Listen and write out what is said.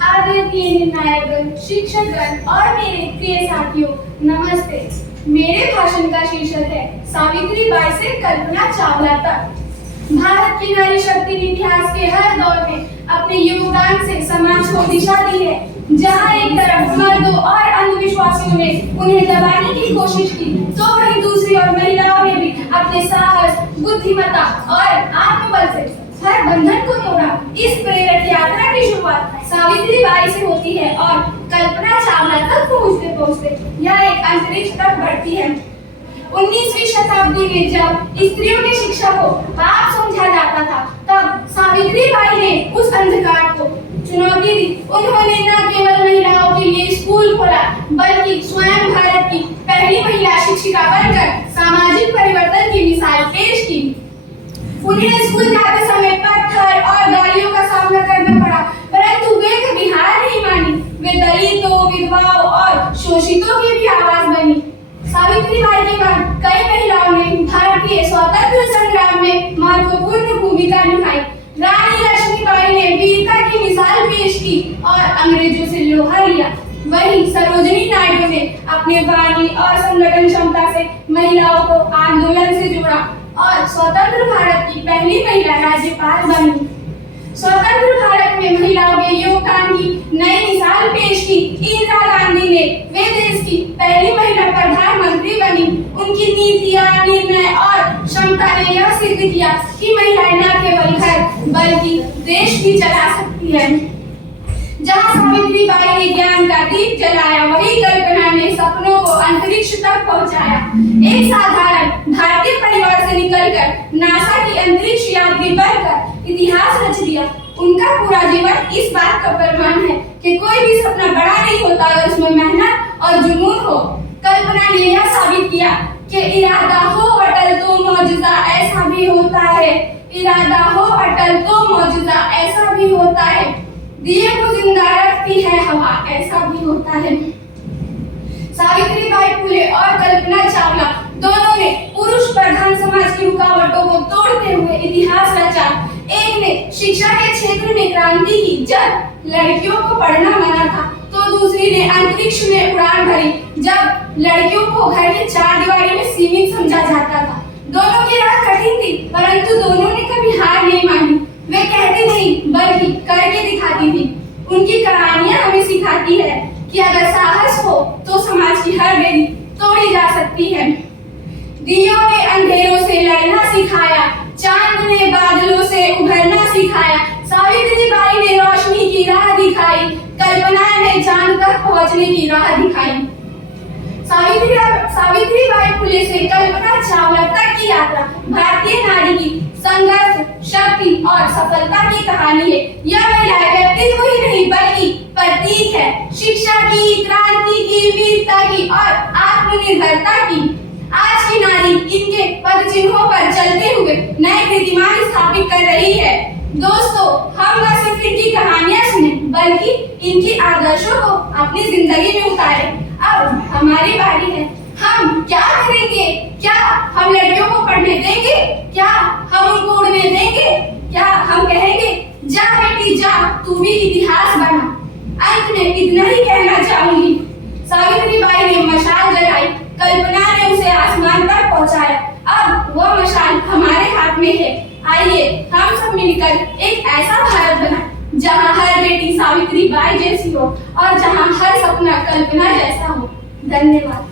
आदरणीय निर्णायकगण, शिक्षकगण और मेरे प्रिय साथियों, नमस्ते। मेरे भाषण का शीर्षक है सावित्रीबाई से कल्पना चावला तक। भारत की नारी शक्ति ने इतिहास के हर दौर में अपने योगदान से समाज को दिशा दी है। जहां एक तरफ मर्दों और अंधविश्वासियों ने उन्हें दबाने की कोशिश की, तो वहीं दूसरी ओर महिलाओं ने भी अपने साहस, बुद्धिमत्ता और आत्मबल से हर बंधन को तोड़ा। इस प्रेरक यात्रा की शुरुआत सावित्रीबाई से होती है और कल्पना चावला तक पहुंचते पहुंचते यह एक अंतरिक्ष तक बढ़ती है। 19वीं शताब्दी में जब स्त्रियों की शिक्षा को पाप समझा जाता था, तब सावित्रीबाई ने उस अंधकार को चुनौती दी। उन्होंने न केवल महिलाओं के लिए स्कूल खोला, बल्कि स्वयं भारत की पहली महिला शिक्षिका बनकर सामाजिक परिवर्तन की मिसाल पेश की। उन्हें स्कूल जाते समय पत्थर और गालियों का सामना करना पड़ा, परंतु वे कभी हार नहीं मानी। वे दलितों, विधवाओं और शोषितों की भी आवाज बनी। सावित्रीबाई के बाद कई महिलाओं ने भारतीय स्वतंत्रता संग्राम में महत्वपूर्ण भूमिका निभाई। रानी लक्ष्मीबाई ने वीरता की मिसाल पेश की और अंग्रेजों से लोहा लिया। वहीं सरोजिनी नायडू ने अपने वाणी और संगठन क्षमता से महिलाओं को आंदोलन से जोड़ा और स्वतंत्र भारत की पहली महिला राज्यपाल बनी। स्वतंत्र भारत में महिलाओं के योगदान की नई मिसाल पेश की। इंदिरा गांधी ने वे देश की पहली महिला प्रधानमंत्री बनी। उनकी नीतियां, निर्णय और क्षमता ने यह सिद्ध किया कि महिलाएं न केवल घर बल्कि देश भी चला सकती है। जहां सावित्रीबाई ने ज्ञान का दीप जलाया, वहीं कल्पना ने सपनों को अंतरिक्ष तक पहुंचाया। एक साधारण भारतीय परिवार से निकलकर नासा की अंतरिक्ष यात्री बनकर इतिहास रच दिया। उनका पूरा जीवन इस बात का प्रमाण है कि कोई भी सपना बड़ा नहीं होता अगर उसमें मेहनत और जुनून हो। कल्पना ने यह साबित किया कि इरादा हो अटल तो मौजूदा ऐसा भी होता है। इरादा हो अटल तो मौजूदा ऐसा भी होता है। दिए को जिंदा रखती है हवा, ऐसा भी होता है। सावित्रीबाई फुले और कल्पना चावला दोनों ने पुरुष प्रधान समाज की रुकावटों को तोड़ते हुए इतिहास रचा। एक ने शिक्षा के क्षेत्र में क्रांति की, जब लड़कियों को पढ़ना मना था, तो दूसरी ने अंतरिक्ष में उड़ान भरी, जब लड़कियों को घर के चार दीवारी में सीमित समझा जाता था। दोनों की राह कठिन थी, परंतु दोनों ने कभी हार नहीं मानी। वे कहती नहीं बल्कि करके दिखाती थी। उनकी कहानियां हमें सिखाती है कि अगर साहस हो तो समाज की हर बेड़ी तोड़ी जा सकती है। दियों ने अंधेरों से लड़ना सिखाया, चांद ने बादलों से उभरना सिखाया। सावित्रीबाई ने रोशनी की राह दिखाई, कल्पना ने चांद तक पहुंचने की राह दिखाई। सावित्रीबाई फुले से कल्पना चावला तक की यात्रा भारतीय नारी की संघर्ष, शक्ति और सफलता की कहानी है। यह महिलाएं व्यक्तित्व ही नहीं बल्कि प्रतीक है, शिक्षा की, क्रांति की, वीरता की और आत्मनिर्भरता की। आज की नारी इनके पद चिन्हों पर चलते हुए नए कीर्तिमान स्थापित कर रही है। दोस्तों, हम न सिर्फ इनकी कहानियां सुने बल्कि इनकी आदर्शों को अपनी जिंदगी में उतारें। अब हमारी बारी है। हम क्या करेंगे? क्या हम लड़कियों को पढ़ने देंगे? क्या हम उनको उड़ने देंगे? क्या हम कहेंगे जा बेटी जा, तू भी इतिहास बना? अंत में इतना ही कहना चाहूंगी, सावित्रीबाई ने मशाल जलाई, कल्पना ने उसे आसमान तक पहुंचाया। अब वह मशाल हमारे हाथ में है। आइए हम सब मिलकर एक ऐसा भारत बनाएं जहां हर बेटी सावित्रीबाई जैसी हो और जहां हर सपना कल्पना जैसा हो। धन्यवाद।